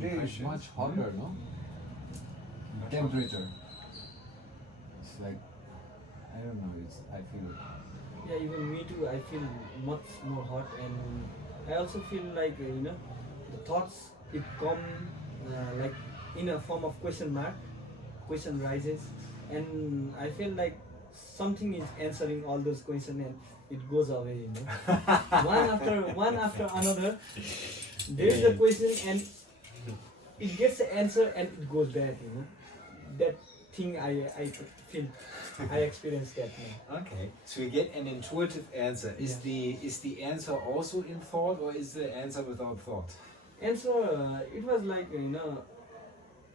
Today is much hotter, no? Temperature. It's like, I don't know, I feel it. Yeah, even me too. I feel much more hot, and I also feel like the thoughts it come like in a form of question mark. Question rises, and I feel like something is answering all those questions, and it goes away. One after another. There is a question, and it gets the answer, and it goes back. That thing I feel. I experienced that now. Okay, so you get an intuitive answer. Is the answer also in thought, or is the answer without thought? Answer, it was like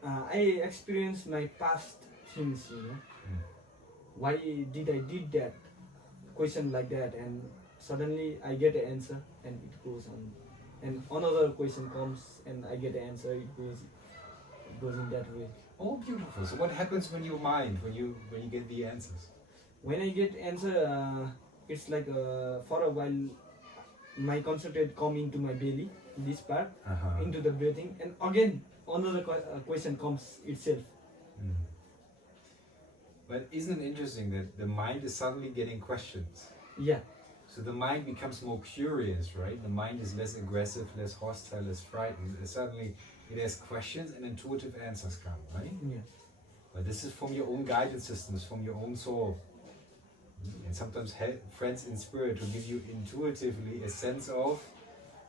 I experienced my past things. Why did I did that question like that, and suddenly I get the answer, and it goes on, and another question comes, and I get the answer. It goes in that way. Oh, beautiful. So what happens when you mind, when you get the answers? When I get answer, it's like for a while my concentrate come into my belly, this part, into the breathing, and again another question comes itself. But isn't it interesting that the mind is suddenly getting questions? Yeah. So the mind becomes more curious, right? The mind is less aggressive, less hostile, less frightened. And suddenly it has questions and intuitive answers come, right? Yeah. But this is from your own guidance systems, from your own soul. And sometimes friends in spirit will give you intuitively a sense of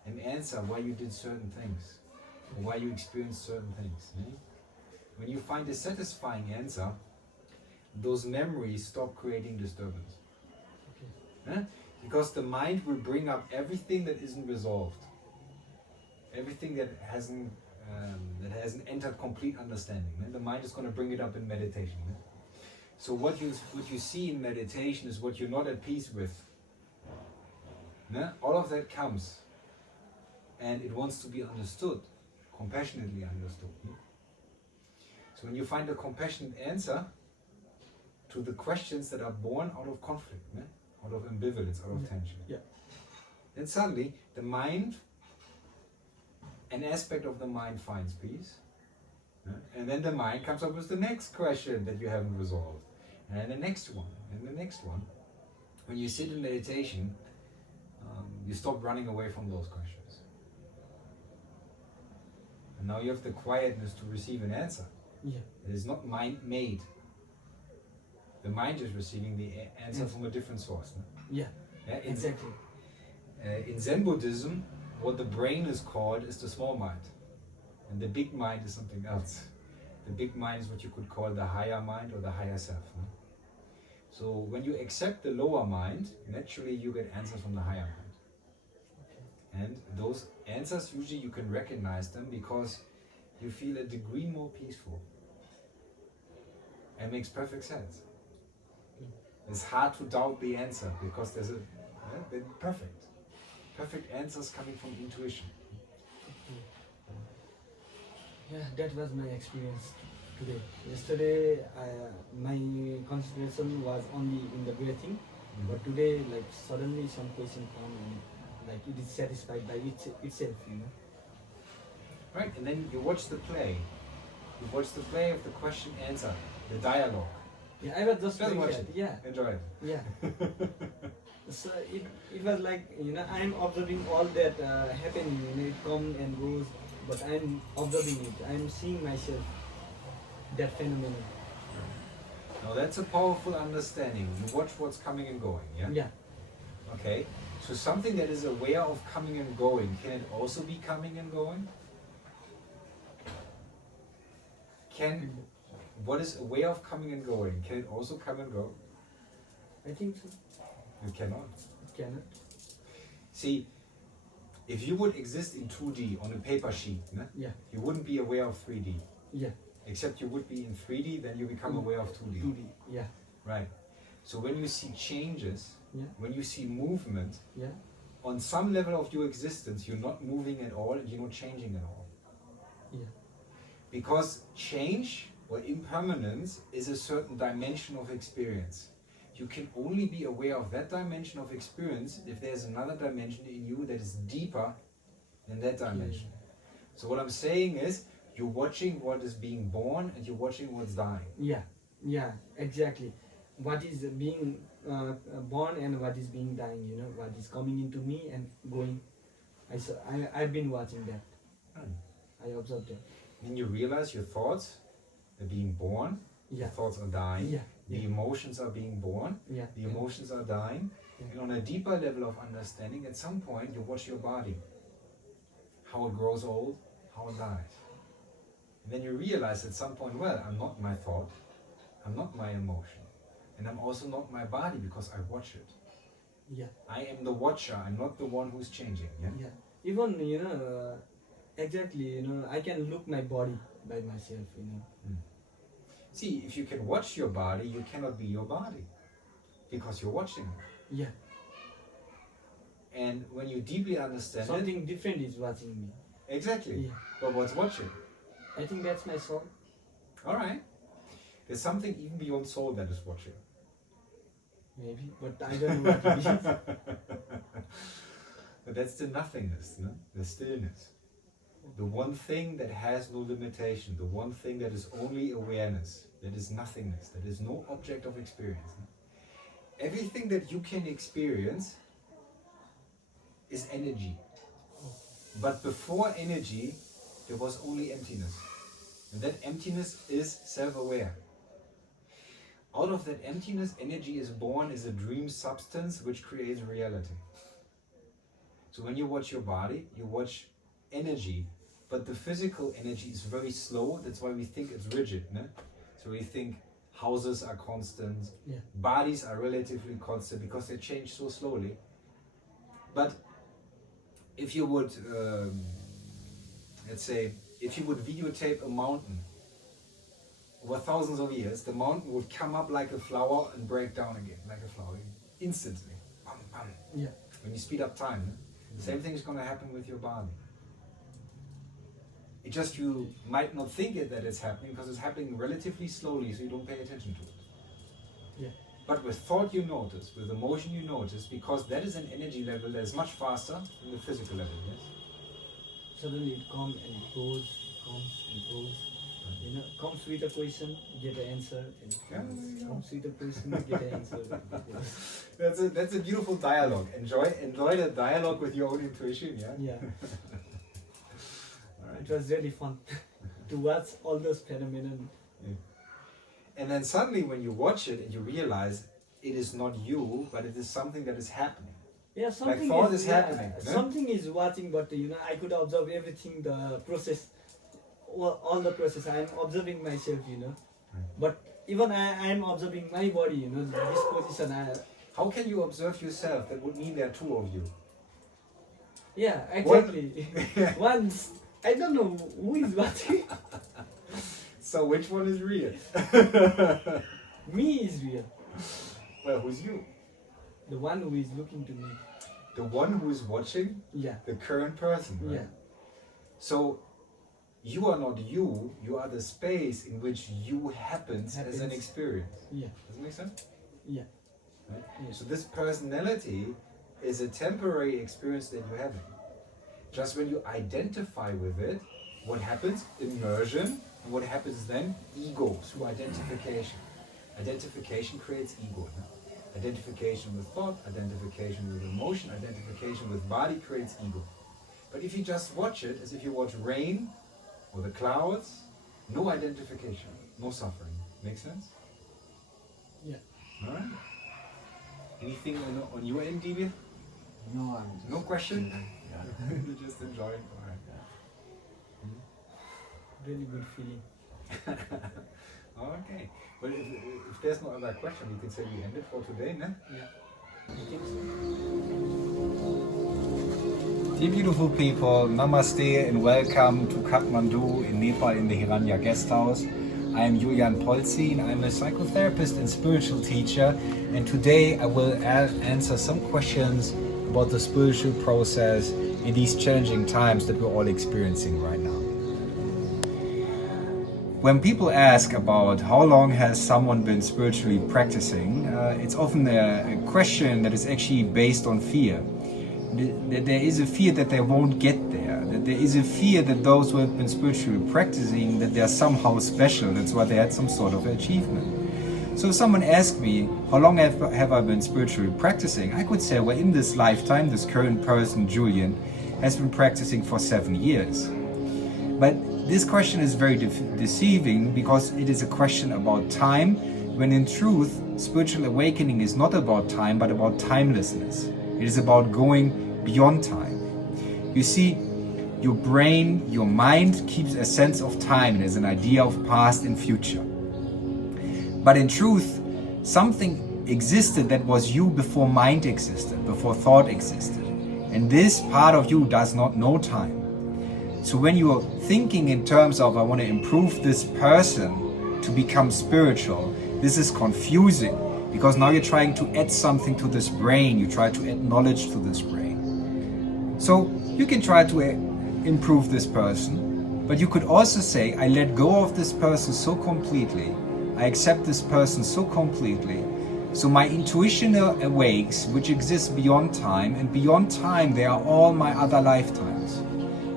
an answer why you did certain things, or why you experienced certain things. When you find a satisfying answer, those memories stop creating disturbance. Okay. Because the mind will bring up everything that isn't resolved, everything that hasn't entered complete understanding. The mind is going to bring it up in meditation. So what you see in meditation is what you're not at peace with. All of that comes, and it wants to be understood, compassionately understood. So when you find a compassionate answer to the questions that are born out of conflict, out of ambivalence, out of tension, then suddenly the mind, an aspect of the mind finds peace, and then the mind comes up with the next question that you haven't resolved, and the next one, and the next one. When you sit in meditation, you stop running away from those questions. And now you have the quietness to receive an answer. Yeah. It is not mind-made. The mind is receiving the answer from a different source. No? Yeah, exactly. In Zen Buddhism, what the brain is called is the small mind. And the big mind is something else. The big mind is what you could call the higher mind or the higher self. No? So when you accept the lower mind, naturally you get answers from the higher mind. And those answers, usually you can recognize them because you feel a degree more peaceful. It makes perfect sense. It's hard to doubt the answer because there's perfect answers coming from intuition. Yeah, that was my experience today. Yesterday, my concentration was only in the breathing, but today, like suddenly some question come and like it is satisfied by itself, Right, and then you watch the play. You watch the play of the question answer, the dialogue. Yeah, I was just doing that. Yeah. Enjoy it. Yeah. So it was like I'm observing all that happening. It comes and goes, but I'm observing it. I'm seeing myself. That phenomenon. Now that's a powerful understanding. You watch what's coming and going. Yeah. Yeah. Okay. So something that is aware of coming and going, can it also be coming and going? What is aware of coming and going? Can it also come and go? I think so. It cannot. It cannot. See, if you would exist in 2D on a paper sheet, you wouldn't be aware of 3D. Yeah. Except you would be in 3D, then you become aware of 2D. 2D, yeah. Right. So when you see changes, when you see movement, yeah, on some level of your existence, you're not moving at all and you're not changing at all. Yeah. Because change or impermanence is a certain dimension of experience. You can only be aware of that dimension of experience if there's another dimension in you that is deeper than that dimension. So what I'm saying is, you're watching what is being born and you're watching what's dying. Yeah, exactly. What is being born and what is being dying, you know, what is coming into me and going. I've been watching that. I observed that. Then you realize your thoughts are being born, your thoughts are dying, the emotions are being born, the emotions are dying, and on a deeper level of understanding, at some point you watch your body, how it grows old, how it dies. And then you realize at some point, well, I'm not my thought, I'm not my emotion, and I'm also not my body because I watch it. I am the watcher, I'm not the one who's changing. Even, you know, exactly, you know, I can look my body by myself, you know. See, if you can watch your body, you cannot be your body because you're watching it. And when you deeply understand something different is watching me. Exactly. But what's watching? I think that's my soul. Alright. There's something even beyond soul that is watching. Maybe, but I don't know what it is. But that's the nothingness, no? The stillness. The one thing that has no limitation, the one thing that is only awareness, that is nothingness, that is no object of experience. No? Everything that you can experience is energy. But before energy, there was only emptiness. And that emptiness is self-aware. Out of that emptiness, energy is born as a dream substance which creates reality. So when you watch your body, you watch energy, but the physical energy is very slow. That's why we think it's rigid. No? So we think houses are constant, bodies are relatively constant because they change so slowly. But if you would, let's say, if you would videotape a mountain over thousands of years, the mountain would come up like a flower and break down again like a flower, instantly. Bam, bam. When you speed up time, the same thing is going to happen with your body. It just, you might not think it that it's happening because it's happening relatively slowly, so you don't pay attention to it. But with thought you notice, with emotion you notice, because that is an energy level that is much faster than the physical level, yes? Suddenly it comes and it goes, comes and goes. You know, comes with a question, get an answer, and comes with a question, get an answer. That's a beautiful dialogue. Enjoy the dialogue with your own intuition, yeah? Right. It was really fun to watch all those phenomena. And then suddenly when you watch it and you realize it is not you, but it is something that is happening. Something like thought is happening. Something is watching, but you know, I could observe everything, the process, all the process. I am observing myself, you know. But even I am observing my body, you know, this position. How can you observe yourself? That would mean there are two of you. Yeah, exactly. Once, I don't know who is watching. So which one is real? Me is real. Well, who's you? The one who is looking to me. The one who is watching? The current person, right? So you are not you, you are the space in which you happens as an experience. Does it make sense? Right? So this personality is a temporary experience that you're having. Just when you identify with it, what happens? Immersion. And what happens then? Ego, through identification. Identification creates ego. No? Identification with thought, identification with emotion, identification with body creates ego. But if you just watch it as if you watch rain or the clouds, no identification, no suffering. Make sense? Alright. Anything on your end, Divya? No, I'm just... No question? You're just enjoying. Alright. Really good feeling. Okay. Well, if there's no other question, we can say we end it for today, no? I think so. Dear beautiful people, namaste and welcome to Kathmandu in Nepal in the Hiranya guest house. I am Julian Polzin. I'm a psychotherapist and spiritual teacher, and today I will answer some questions about the spiritual process in these challenging times that we're all experiencing right now. When people ask about how long has someone been spiritually practicing, it's often a question that is actually based on fear. There is a fear that they won't get there, that there is a fear that those who have been spiritually practicing, that they are somehow special, that's why they had some sort of achievement. So if someone asked me, how long have I been spiritually practicing? I could say, well, in this lifetime, this current person, Julian, has been practicing for 7 years. But this question is very deceiving, because it is a question about time, when in truth, spiritual awakening is not about time, but about timelessness. It is about going beyond time. You see, your brain, your mind keeps a sense of time and has an idea of past and future. But in truth, something existed that was you before mind existed, before thought existed. And this part of you does not know time. So when you are thinking in terms of, I want to improve this person to become spiritual, this is confusing, because now you're trying to add something to this brain, you try to add knowledge to this brain. So you can try to improve this person, but you could also say, I let go of this person so completely, I accept this person so completely, so my intuition awakes, which exists beyond time, and beyond time they are all my other lifetimes.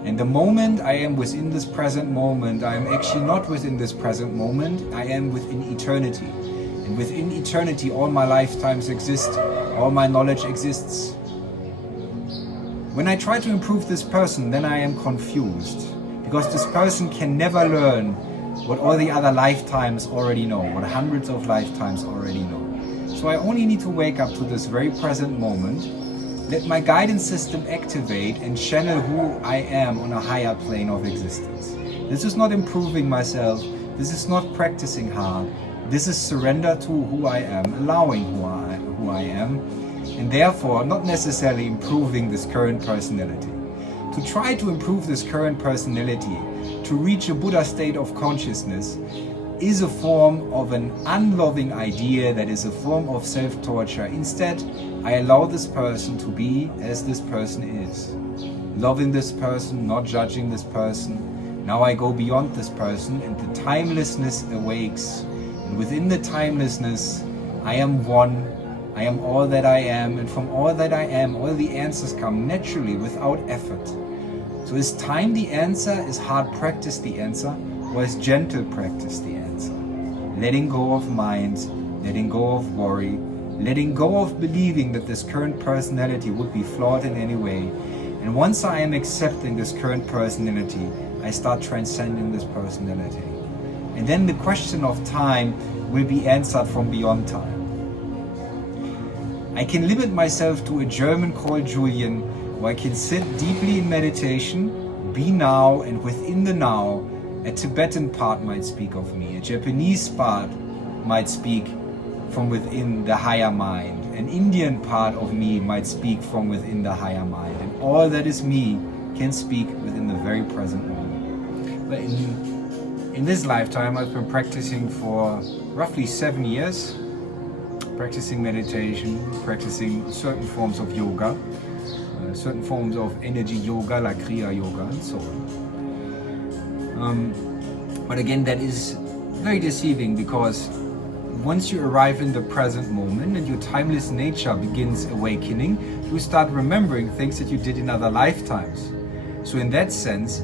And the moment I am within this present moment, I am actually not within this present moment, I am within eternity. And within eternity, all my lifetimes exist, all my knowledge exists. When I try to improve this person, then I am confused, because this person can never learn what all the other lifetimes already know, what hundreds of lifetimes already know. So I only need to wake up to this very present moment, let my guidance system activate and channel who I am on a higher plane of existence. This is not improving myself, this is not practicing hard, this is surrender to who I am, allowing who I am, and therefore not necessarily improving this current personality. To try to improve this current personality, to reach a Buddha state of consciousness, is a form of an unloving idea, that is a form of self-torture. Instead, I allow this person to be as this person is. Loving this person, not judging this person. Now I go beyond this person, and the timelessness awakes. And within the timelessness, I am one, I am all that I am, and from all that I am, all the answers come naturally, without effort. So is time the answer? Is hard practice the answer? Or is gentle practice the answer? Letting go of mind, letting go of worry, letting go of believing that this current personality would be flawed in any way. And once I am accepting this current personality, I start transcending this personality. And then the question of time will be answered from beyond time. I can limit myself to a German called Julian, where I can sit deeply in meditation, be now, and within the now, a Tibetan part might speak of me, a Japanese part might speak from within the higher mind, an Indian part of me might speak from within the higher mind, and all that is me can speak within the very present moment. But in this lifetime, I've been practicing for roughly 7 years, practicing meditation, practicing certain forms of yoga, certain forms of energy yoga like Kriya yoga and so on. But again, that is very deceiving, because once you arrive in the present moment and your timeless nature begins awakening, you start remembering things that you did in other lifetimes. So in that sense,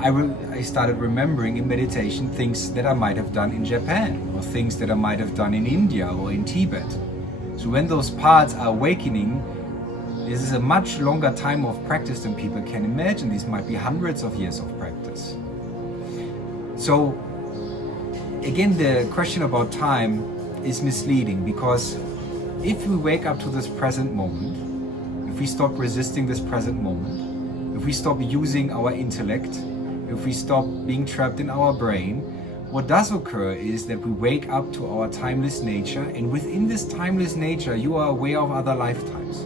I started remembering in meditation things that I might have done in Japan, or things that I might have done in India or in Tibet. So when those parts are awakening, this is a much longer time of practice than people can imagine. These might be hundreds of years of practice. So again, the question about time is misleading, because if we wake up to this present moment, if we stop resisting this present moment, if we stop using our intellect, if we stop being trapped in our brain, what does occur is that we wake up to our timeless nature, and within this timeless nature you are aware of other lifetimes.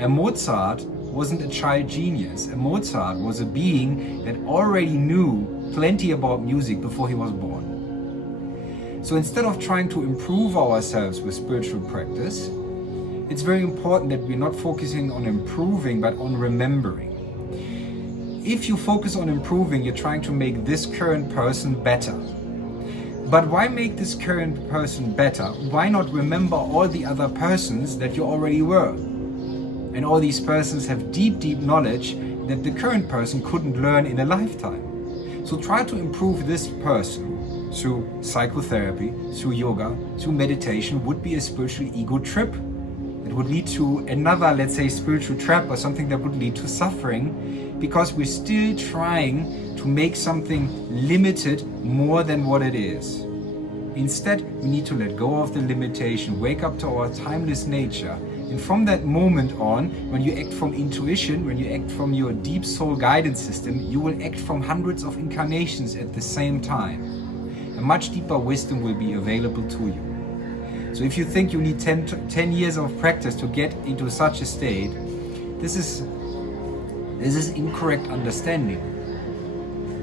A Mozart wasn't a child genius. A Mozart was a being that already knew plenty about music before he was born. So instead of trying to improve ourselves with spiritual practice, it's very important that we're not focusing on improving, but on remembering. If you focus on improving, you're trying to make this current person better. But why make this current person better? Why not remember all the other persons that you already were? And all these persons have deep, deep knowledge, that the current person couldn't learn in a lifetime. So try to improve this person through psychotherapy, through yoga, through meditation would be a spiritual ego trip. It would lead to another, let's say, spiritual trap or something that would lead to suffering, because we're still trying to make something limited more than what it is. Instead, we need to let go of the limitation, wake up to our timeless nature. And from that moment on, when you act from intuition, when you act from your deep soul guidance system, you will act from hundreds of incarnations at the same time. A much deeper wisdom will be available to you. So if you think you need 10 years of practice to get into such a state, this is incorrect understanding.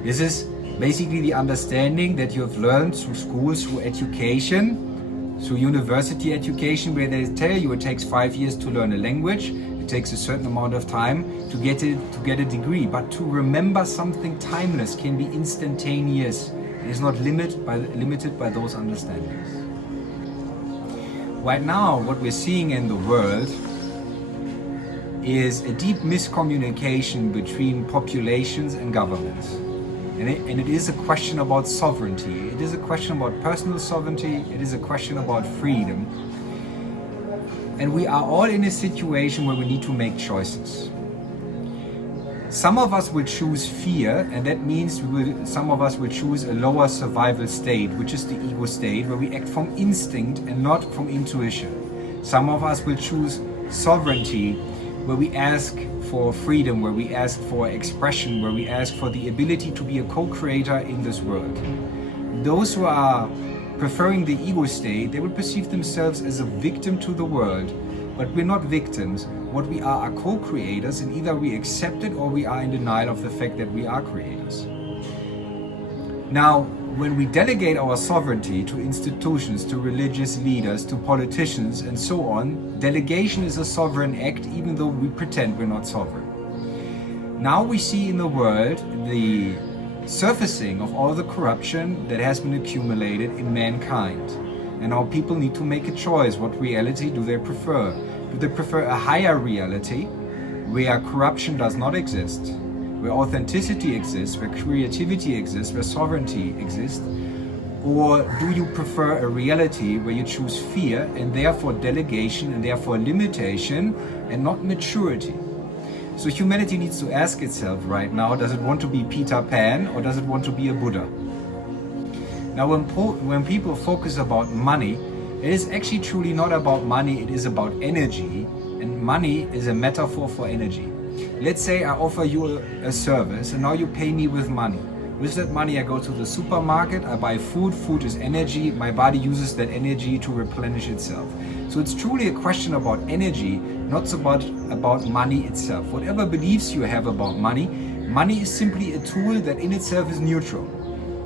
This is basically the understanding that you have learned through school, through education, through university education, where they tell you it takes 5 years to learn a language, it takes a certain amount of time to get a degree. But to remember something timeless can be instantaneous. It is not limited by those understandings. Right now, what we're seeing in the world is a deep miscommunication between populations and governments. And it is a question about sovereignty. It is a question about personal sovereignty. It is a question about freedom. And we are all in a situation where we need to make choices. Some of us will choose fear, and that means some of us will choose a lower survival state, which is the ego state, where we act from instinct and not from intuition. Some of us will choose sovereignty, where we ask for freedom, where we ask for expression, where we ask for the ability to be a co-creator in this world. Those who are preferring the ego state, they will perceive themselves as a victim to the world, but we're not victims. What we are co-creators, and either we accept it or we are in denial of the fact that we are creators. Now, when we delegate our sovereignty to institutions, to religious leaders, to politicians, and so on, delegation is a sovereign act, even though we pretend we're not sovereign. Now we see in the world the surfacing of all the corruption that has been accumulated in mankind. And our people need to make a choice. What reality do they prefer? Do they prefer a higher reality where corruption does not exist, where authenticity exists, where creativity exists, where sovereignty exists? Or do you prefer a reality where you choose fear and therefore delegation and therefore limitation and not maturity? So humanity needs to ask itself right now, does it want to be Peter Pan or does it want to be a Buddha? Now when people focus about money, it is actually truly not about money, it is about energy, and money is a metaphor for energy. Let's say I offer you a service and now you pay me with money. With that money I go to the supermarket, I buy food, food is energy, my body uses that energy to replenish itself. So it's truly a question about energy, not so much about money itself. Whatever beliefs you have about money, money is simply a tool that in itself is neutral.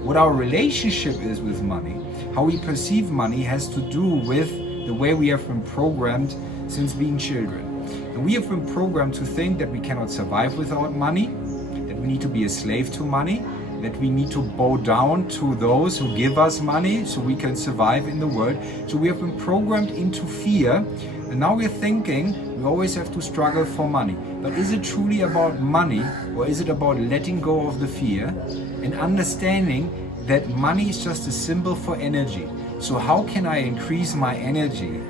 What our relationship is with money, how we perceive money, has to do with the way we have been programmed since being children. And we have been programmed to think that we cannot survive without money, that we need to be a slave to money, that we need to bow down to those who give us money so we can survive in the world. So we have been programmed into fear, and now we're thinking we always have to struggle for money. But is it truly about money, or is it about letting go of the fear and understanding that money is just a symbol for energy? So how can I increase my energy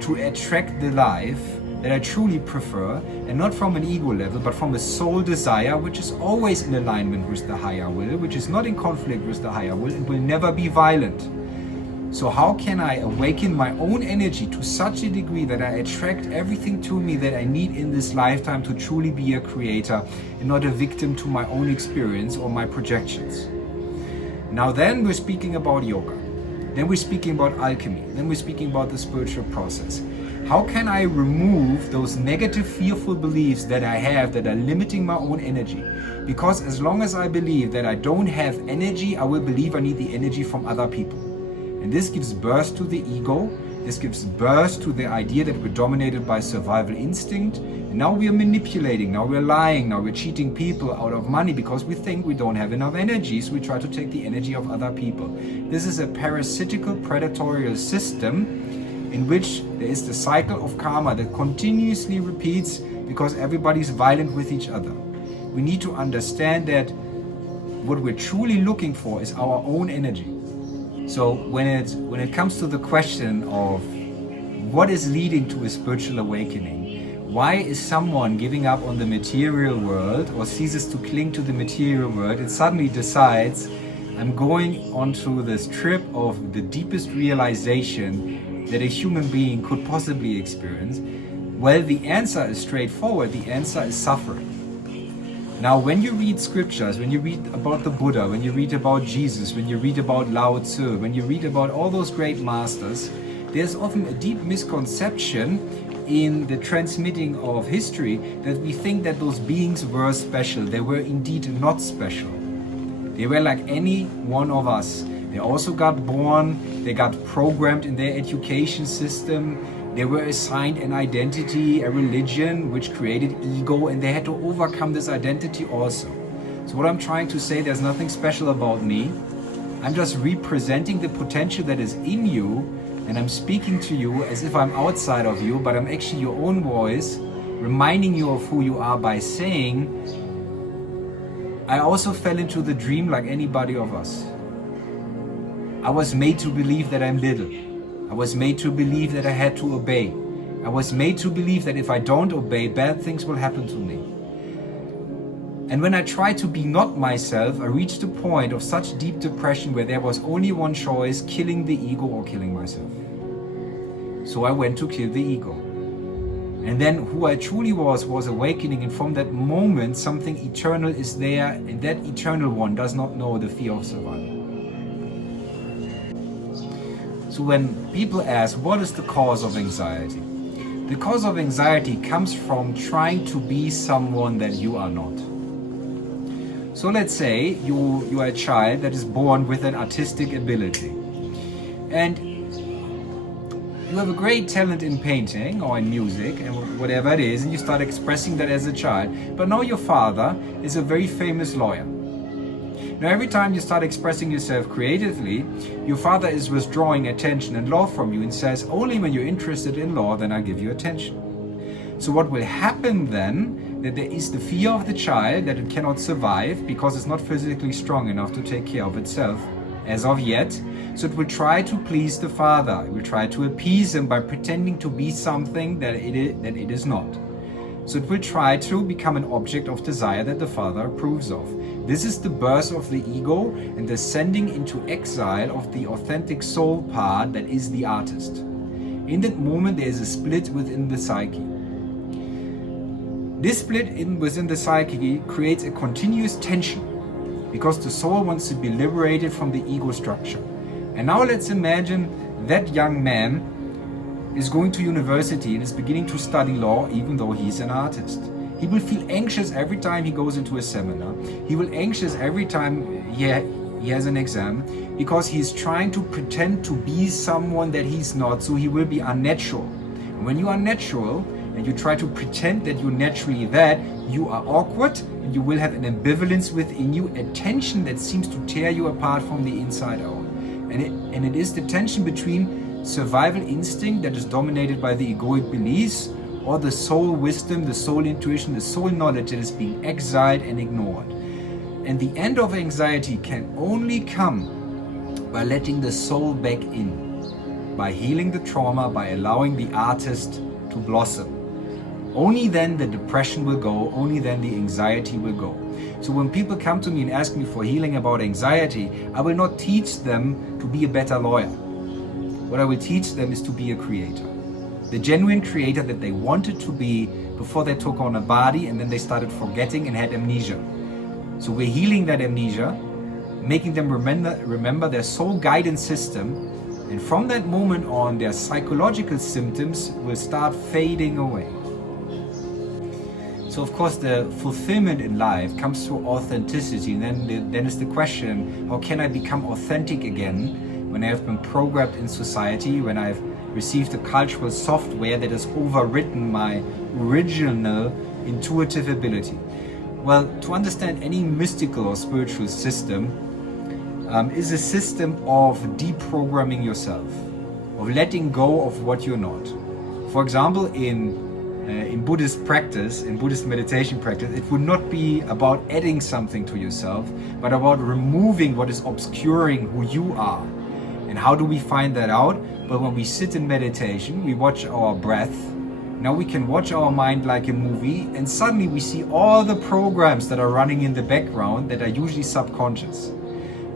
to attract the life that I truly prefer, and not from an ego level, but from a soul desire, which is always in alignment with the higher will, which is not in conflict with the higher will, and will never be violent. So how can I awaken my own energy to such a degree that I attract everything to me that I need in this lifetime to truly be a creator and not a victim to my own experience or my projections? Now then we're speaking about yoga. Then we're speaking about alchemy. Then we're speaking about the spiritual process. How can I remove those negative, fearful beliefs that I have that are limiting my own energy? Because as long as I believe that I don't have energy, I will believe I need the energy from other people. And this gives birth to the ego. This gives birth to the idea that we're dominated by survival instinct. And now we are manipulating, now we're lying, now we're cheating people out of money because we think we don't have enough energy, so we try to take the energy of other people. This is a parasitical, predatory system in which there is the cycle of karma that continuously repeats because everybody's violent with each other. we need to understand that what we're truly looking for is our own energy. So when it comes to the question of what is leading to a spiritual awakening, why is someone giving up on the material world or ceases to cling to the material world and suddenly decides, I'm going onto this trip of the deepest realization that a human being could possibly experience? Well, the answer is straightforward. The answer is suffering. Now, when you read scriptures, when you read about the Buddha, when you read about Jesus, when you read about Lao Tzu, when you read about all those great masters, there's often a deep misconception in the transmitting of history that we think that those beings were special. They were indeed not special. They were like any one of us. They also got born, they got programmed in their education system, they were assigned an identity, a religion, which created ego, and they had to overcome this identity also. So what I'm trying to say, there's nothing special about me. I'm just representing the potential that is in you, and I'm speaking to you as if I'm outside of you, but I'm actually your own voice, reminding you of who you are by saying, I also fell into the dream like anybody of us. I was made to believe that I'm little. I was made to believe that I had to obey. I was made to believe that if I don't obey, bad things will happen to me. And when I tried to be not myself, I reached a point of such deep depression where there was only one choice, killing the ego or killing myself. So I went to kill the ego. And then who I truly was awakening, and from that moment something eternal is there, and that eternal one does not know the fear of survival. So when people ask, what is the cause of anxiety? The cause of anxiety comes from trying to be someone that you are not. So let's say you are a child that is born with an artistic ability. And you have a great talent in painting or in music and whatever it is, and you start expressing that as a child. But now your father is a very famous lawyer. Now every time you start expressing yourself creatively, your father is withdrawing attention and love from you and says, only when you're interested in law, then I give you attention. So what will happen then, that there is the fear of the child that it cannot survive because it's not physically strong enough to take care of itself as of yet. So it will try to please the father. It will try to appease him by pretending to be something that it is not. So it will try to become an object of desire that the father approves of. This is the birth of the ego and the sending into exile of the authentic soul part that is the artist. In that moment there is a split within the psyche. This split within the psyche creates a continuous tension because the soul wants to be liberated from the ego structure. And now let's imagine that young man is going to university and is beginning to study law even though he's an artist. He will feel anxious every time he goes into a seminar. He will anxious every time he has an exam because he's trying to pretend to be someone that he's not, so he will be unnatural. And when you are natural and you try to pretend that you're naturally that, you are awkward and you will have an ambivalence within you, a tension that seems to tear you apart from the inside out. And it is the tension between survival instinct that is dominated by the egoic beliefs, or the soul wisdom, the soul intuition, the soul knowledge that is being exiled and ignored. And the end of anxiety can only come by letting the soul back in, by healing the trauma, by allowing the artist to blossom. Only then the depression will go, only then the anxiety will go. So when people come to me and ask me for healing about anxiety, I will not teach them to be a better lawyer. What I will teach them is to be a creator. The genuine creator that they wanted to be before they took on a body and then they started forgetting and had amnesia. So we're healing that amnesia, making them remember their soul guidance system, and from that moment on their psychological symptoms will start fading away. So of course the fulfillment in life comes through authenticity, and then is the question, how can I become authentic again when I have been programmed in society, when I've received a cultural software that has overwritten my original intuitive ability? Well, to understand any mystical or spiritual system is a system of deprogramming yourself, of letting go of what you're not. For example, in in Buddhist practice, in Buddhist meditation practice, it would not be about adding something to yourself, but about removing what is obscuring who you are. And how do we find that out? Well, when we sit in meditation, we watch our breath. Now we can watch our mind like a movie, and suddenly we see all the programs that are running in the background that are usually subconscious.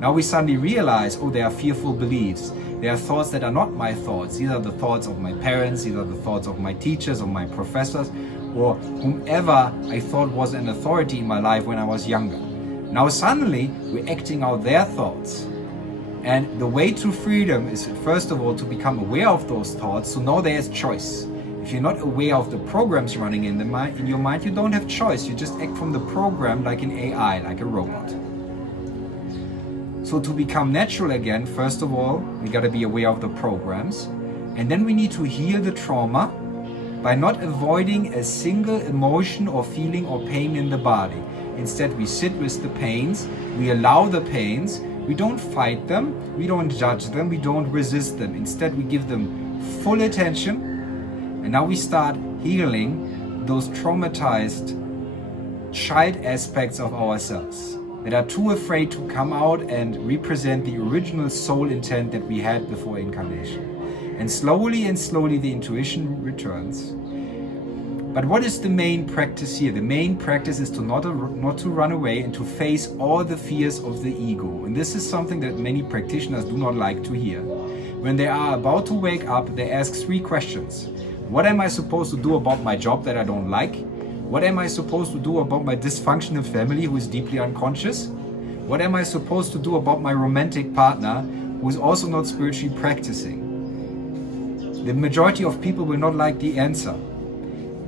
Now we suddenly realize, oh, there are fearful beliefs. There are thoughts that are not my thoughts. These are the thoughts of my parents, these are the thoughts of my teachers, of my professors, or whomever I thought was an authority in my life when I was younger. Now suddenly we're acting out their thoughts. And the way to freedom is, first of all, to become aware of those thoughts, so now there's choice. If you're not aware of the programs running in your mind, you don't have choice. You just act from the program like an AI, like a robot. So to become natural again, first of all, we got to be aware of the programs. And then we need to heal the trauma by not avoiding a single emotion or feeling or pain in the body. Instead, we sit with the pains, we allow the pains, we don't fight them, we don't judge them, we don't resist them. Instead, we give them full attention. And now we start healing those traumatized child aspects of ourselves that are too afraid to come out and represent the original soul intent that we had before incarnation. And slowly the intuition returns. But what is the main practice here? The main practice is to not to run away and to face all the fears of the ego. And this is something that many practitioners do not like to hear. When they are about to wake up, they ask 3 questions. What am I supposed to do about my job that I don't like? What am I supposed to do about my dysfunctional family who is deeply unconscious? What am I supposed to do about my romantic partner who is also not spiritually practicing? The majority of people will not like the answer.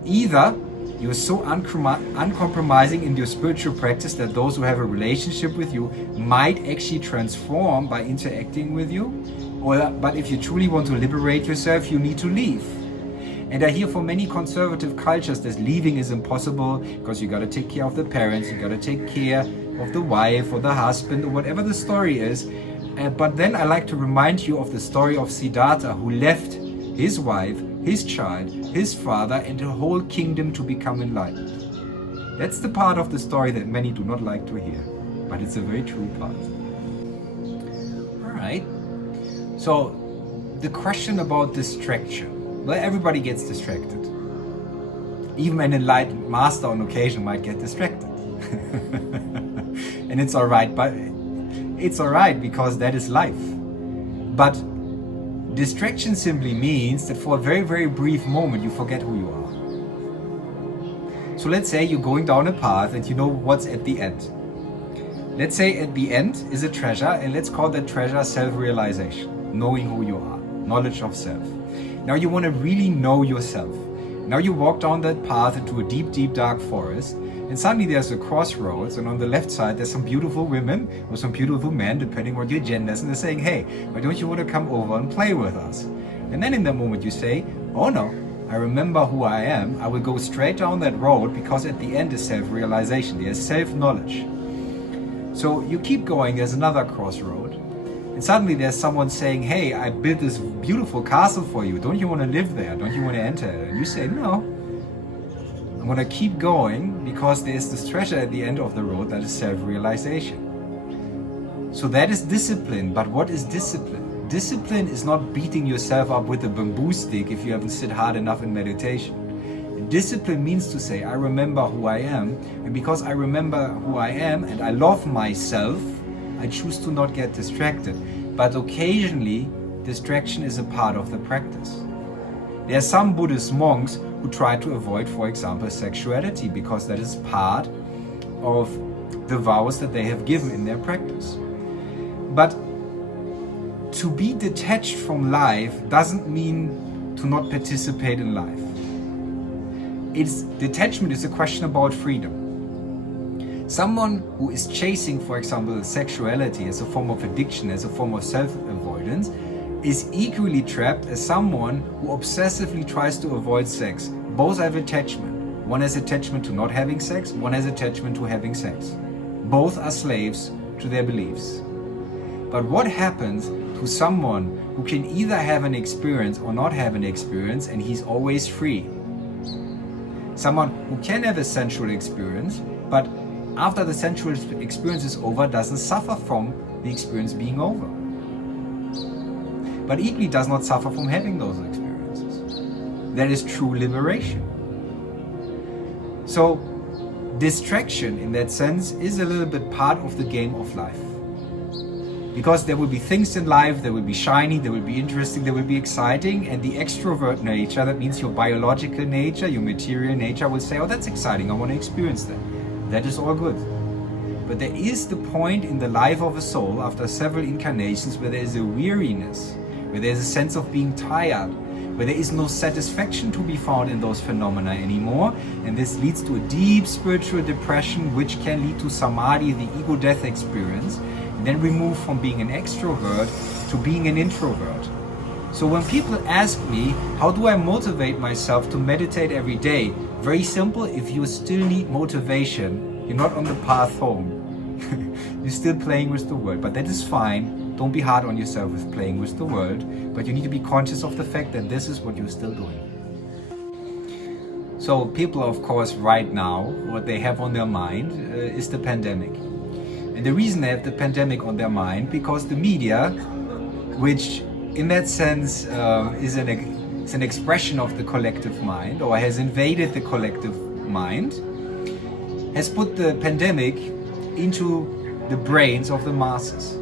Either you're so uncompromising in your spiritual practice that those who have a relationship with you might actually transform by interacting with you, but if you truly want to liberate yourself, you need to leave. And I hear from many conservative cultures that leaving is impossible because you got to take care of the parents, you got to take care of the wife or the husband or whatever the story is. But then I like to remind you of the story of Siddhartha, who left his wife, his child, his father and a whole kingdom to become enlightened. That's the part of the story that many do not like to hear, but it's a very true part. All right. So the question about distraction. Well, everybody gets distracted. Even an enlightened master on occasion might get distracted. And it's all right, but it's all right because that is life. But distraction simply means that for a very, very brief moment you forget who you are. So let's say you're going down a path and you know what's at the end. Let's say at the end is a treasure, and let's call that treasure self-realization, knowing who you are, knowledge of self. Now you want to really know yourself. Now you walk down that path into a deep, deep, dark forest, and suddenly there's a crossroads, and on the left side there's some beautiful women or some beautiful men, depending on your genders, and they're saying, hey, why don't you want to come over and play with us? And then in that moment you say, oh no, I remember who I am, I will go straight down that road, because at the end is self-realization, there's self-knowledge. So you keep going, there's another crossroad, and suddenly there's someone saying, hey, I built this beautiful castle for you. Don't you want to live there? Don't you want to enter it? And you say, no. I'm going to keep going because there's this treasure at the end of the road that is self-realization. So that is discipline. But what is discipline? Discipline is not beating yourself up with a bamboo stick if you haven't sit hard enough in meditation. Discipline means to say, I remember who I am. And because I remember who I am and I love myself, I choose to not get distracted. But occasionally, distraction is a part of the practice. There are some Buddhist monks who try to avoid, for example, sexuality, because that is part of the vows that they have given in their practice. But to be detached from life doesn't mean to not participate in life. Detachment is a question about freedom. Someone who is chasing, for example, sexuality as a form of addiction, as a form of self-avoidance, is equally trapped as someone who obsessively tries to avoid sex. Both have attachment. One has attachment to not having sex, one has attachment to having sex. Both are slaves to their beliefs. But what happens to someone who can either have an experience or not have an experience, and he's always free? Someone who can have a sensual experience, but after the sensual experience is over, doesn't suffer from the experience being over. But equally does not suffer from having those experiences. That is true liberation. So distraction in that sense is a little bit part of the game of life. Because there will be things in life that will be shiny, that will be interesting, that will be exciting, and the extrovert nature, that means your biological nature, your material nature, will say, oh, that's exciting, I want to experience that. That is all good. But there is the point in the life of a soul after several incarnations where there is a weariness, where there is a sense of being tired, where there is no satisfaction to be found in those phenomena anymore, and this leads to a deep spiritual depression, which can lead to samadhi, the ego death experience, and then we move from being an extrovert to being an introvert. So when people ask me, how do I motivate myself to meditate every day? Very simple, if you still need motivation, you're not on the path home. You're still playing with the world, but that is fine. Don't be hard on yourself with playing with the world, but you need to be conscious of the fact that this is what you're still doing. So people, of course, right now, what they have on their mind is the pandemic. And the reason they have the pandemic on their mind, because the media, which in that sense is an expression of the collective mind, or has invaded the collective mind, has put the pandemic into the brains of the masses.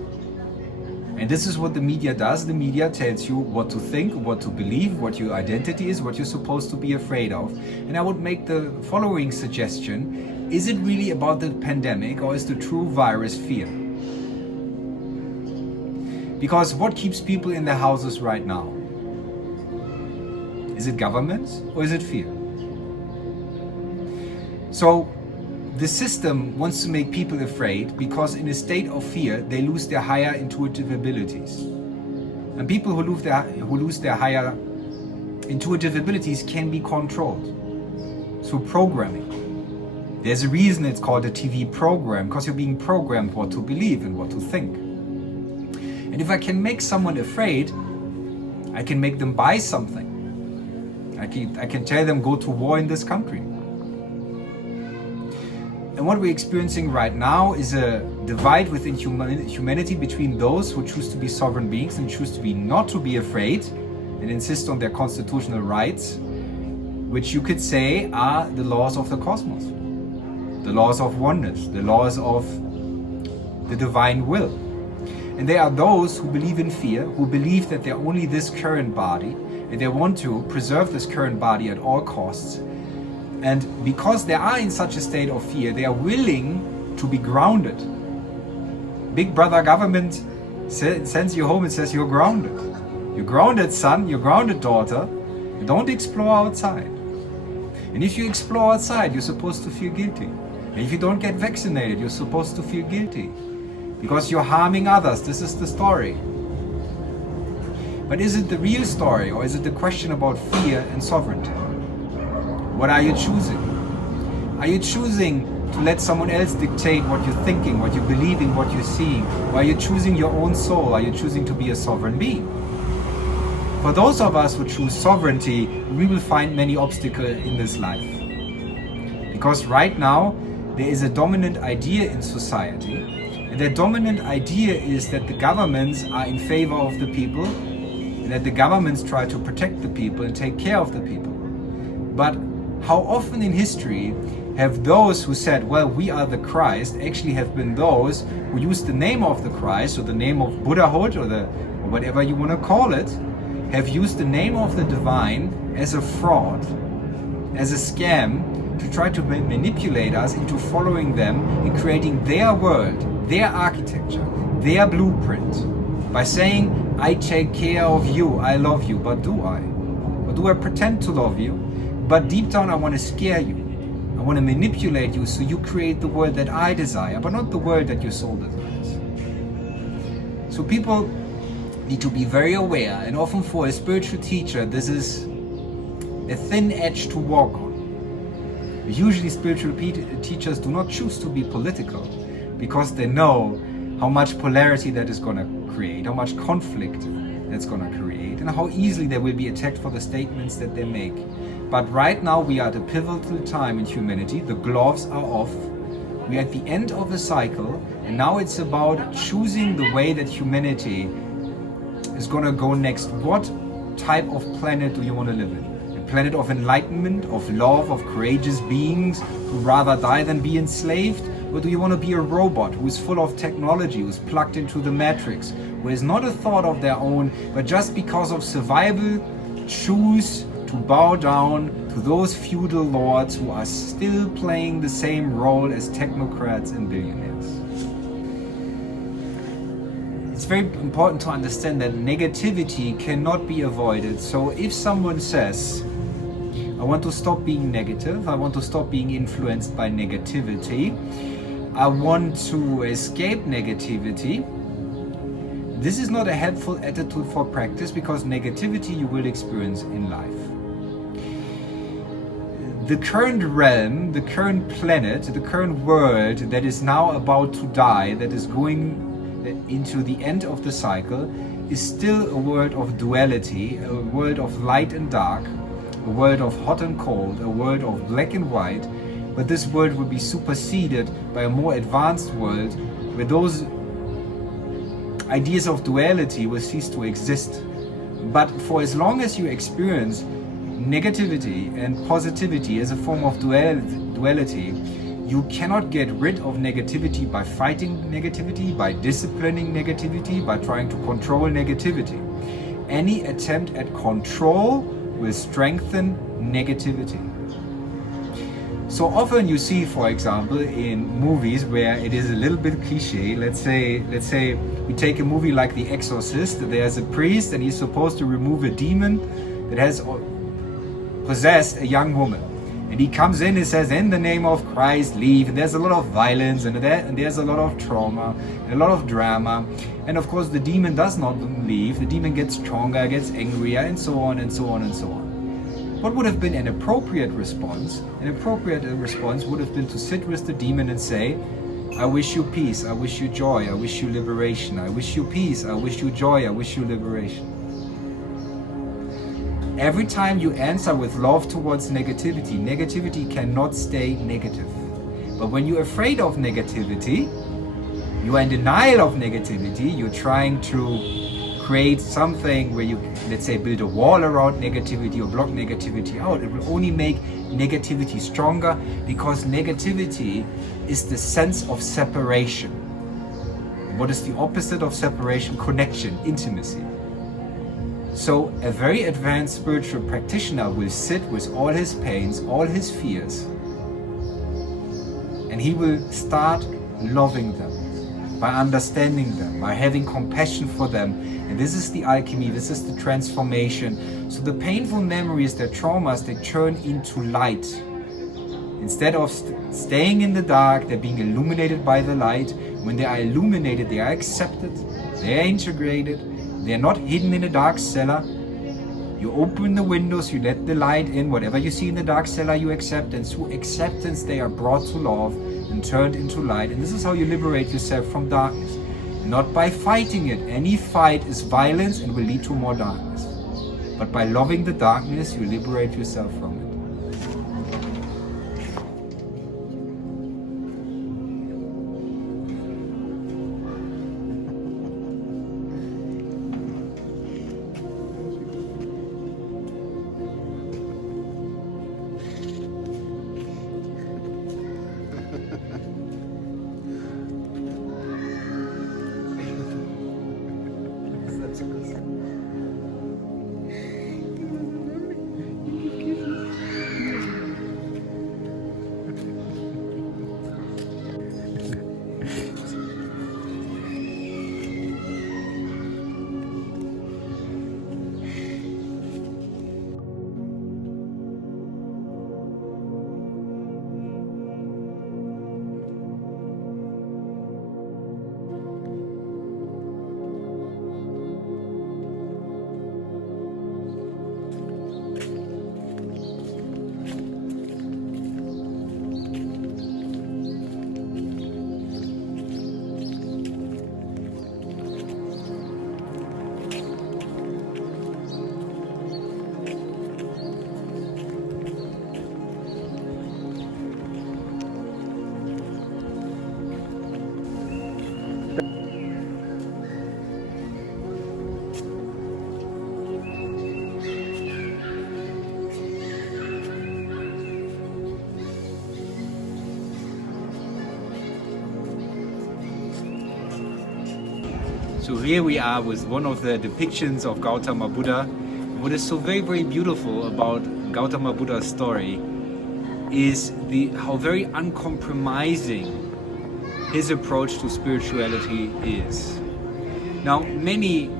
And this is what the media does. The media tells you what to think, what to believe, what your identity is, what you're supposed to be afraid of. And I would make the following suggestion. Is it really about the pandemic, or is the true virus fear? Because what keeps people in their houses right now? Is it governments, or is it fear? So the system wants to make people afraid because in a state of fear, they lose their higher intuitive abilities. And people who lose their higher intuitive abilities can be controlled through programming. There's a reason it's called a TV program, because you're being programmed what to believe and what to think. And if I can make someone afraid, I can make them buy something. I can tell them go to war in this country. And what we're experiencing right now is a divide within humanity between those who choose to be sovereign beings and choose to be not to be afraid and insist on their constitutional rights, which you could say are the laws of the cosmos, the laws of oneness, the laws of the divine will. And there are those who believe in fear, who believe that they're only this current body, and they want to preserve this current body at all costs. And because they are in such a state of fear, they are willing to be grounded. Big brother government sends you home and says you're grounded. You're grounded, son, you're grounded, daughter. You don't explore outside. And if you explore outside, you're supposed to feel guilty. And if you don't get vaccinated, you're supposed to feel guilty. Because you're harming others. This is the story. But is it the real story, or is it the question about fear and sovereignty? What are you choosing? Are you choosing to let someone else dictate what you're thinking, what you're believing, what you're seeing? Or are you choosing your own soul? Are you choosing to be a sovereign being? For those of us who choose sovereignty, we will find many obstacles in this life. Because right now, there is a dominant idea in society, and that dominant idea is that the governments are in favor of the people, and that the governments try to protect the people and take care of the people. But how often in history have those who said, well, we are the Christ, actually have been those who used the name of the Christ, or the name of Buddhahood, or whatever you want to call it, have used the name of the divine as a fraud, as a scam, to try to manipulate us into following them and creating their world, their architecture, their blueprint, by saying, I take care of you, I love you, but do I? Or do I pretend to love you? But deep down I want to scare you. I want to manipulate you so you create the world that I desire, but not the world that your soul desires. So people need to be very aware, and often for a spiritual teacher, this is a thin edge to walk on. Usually spiritual teachers do not choose to be political because they know how much polarity that is going to create, how much conflict that's going to create, and how easily they will be attacked for the statements that they make. But right now we are at a pivotal time in humanity. The gloves are off. We are at the end of a cycle, and now it's about choosing the way that humanity is going to go next. What type of planet do you want to live in? A planet of enlightenment, of love, of courageous beings who rather die than be enslaved? Or do you want to be a robot who is full of technology, who is plugged into the matrix, who has not a thought of their own, but just because of survival choose to bow down to those feudal lords who are still playing the same role as technocrats and billionaires? It's very important to understand that negativity cannot be avoided. So if someone says, I want to stop being negative, I want to stop being influenced by negativity, I want to escape negativity, this is not a helpful attitude for practice, because negativity you will experience in life. The current realm, the current planet, the current world that is now about to die, that is going into the end of the cycle, is still a world of duality, a world of light and dark, a world of hot and cold, a world of black and white. But this world will be superseded by a more advanced world where those ideas of duality will cease to exist. But for as long as you experience negativity and positivity as a form of duality, you cannot get rid of negativity by fighting negativity, by disciplining negativity, by trying to control negativity. Any attempt at control will strengthen negativity. So often you see, for example, in movies where it is a little bit cliche, let's say we take a movie like The Exorcist, there's a priest and he's supposed to remove a demon that has possessed a young woman. And he comes in and says, in the name of Christ, leave. And there's a lot of violence and there's a lot of trauma, and a lot of drama. And of course the demon does not leave. The demon gets stronger, gets angrier, and so on and so on and so on. What would have been an appropriate response? An appropriate response would have been to sit with the demon and say, I wish you peace, I wish you joy, I wish you liberation. I wish you peace, I wish you joy, I wish you liberation. Every time you answer with love towards negativity, negativity cannot stay negative. But when you're afraid of negativity, you are in denial of negativity, you're trying to create something where you, let's say, build a wall around negativity or block negativity out. It will only make negativity stronger, because negativity is the sense of separation. What is the opposite of separation? Connection, intimacy. So a very advanced spiritual practitioner will sit with all his pains, all his fears, and he will start loving them, by understanding them, by having compassion for them. And this is the alchemy, this is the transformation. So the painful memories, the traumas, they turn into light. Instead of staying in the dark, they're being illuminated by the light. When they are illuminated, they are accepted, they are integrated, they are not hidden in a dark cellar. You open the windows, you let the light in. Whatever you see in the dark cellar, you accept. And through acceptance, they are brought to love and turned into light. And this is how you liberate yourself from darkness. Not by fighting it. Any fight is violence and will lead to more darkness. But by loving the darkness, you liberate yourself from it. So here we are with one of the depictions of Gautama Buddha. What is so very, very beautiful about Gautama Buddha's story is how very uncompromising his approach to spirituality is. Now, many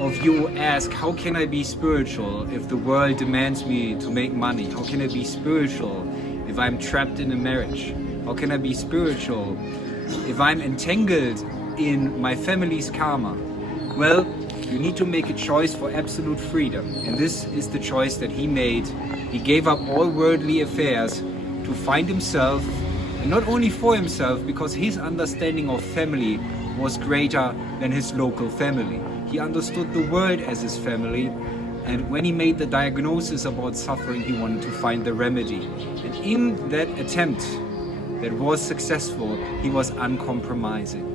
of you ask, how can I be spiritual if the world demands me to make money? How can I be spiritual if I'm trapped in a marriage? How can I be spiritual if I'm entangled in my family's karma? Well, you need to make a choice for absolute freedom. And this is the choice that he made. He gave up all worldly affairs to find himself, and not only for himself, because his understanding of family was greater than his local family. He understood the world as his family, and when he made the diagnosis about suffering, he wanted to find the remedy. And in that attempt that was successful, he was uncompromising.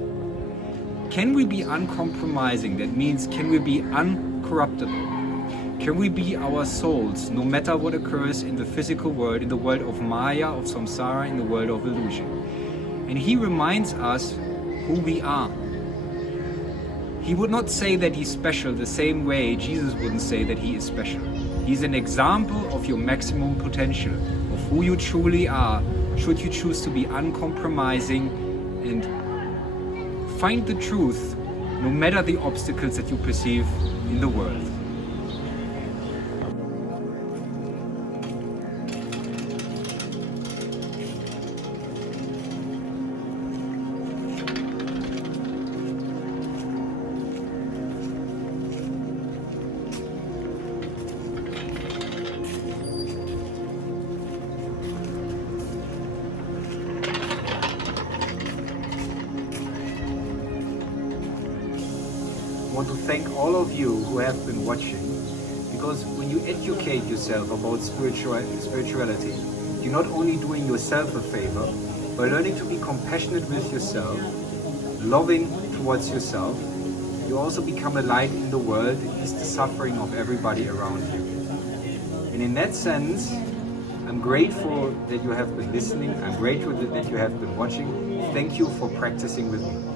Can we be uncompromising? That means, can we be uncorruptible? Can we be our souls, no matter what occurs in the physical world, in the world of Maya, of Samsara, in the world of illusion? And he reminds us who we are. He would not say that he's special the same way Jesus wouldn't say that he is special. He's an example of your maximum potential, of who you truly are, should you choose to be uncompromising and find the truth, no matter the obstacles that you perceive in the world. I want to thank all of you who have been watching, because when you educate yourself about spirituality, you're not only doing yourself a favor by learning to be compassionate with yourself, loving towards yourself, you also become a light in the world that ease the suffering of everybody around you. And in that sense, I'm grateful that you have been listening, I'm grateful that you have been watching. Thank you for practicing with me.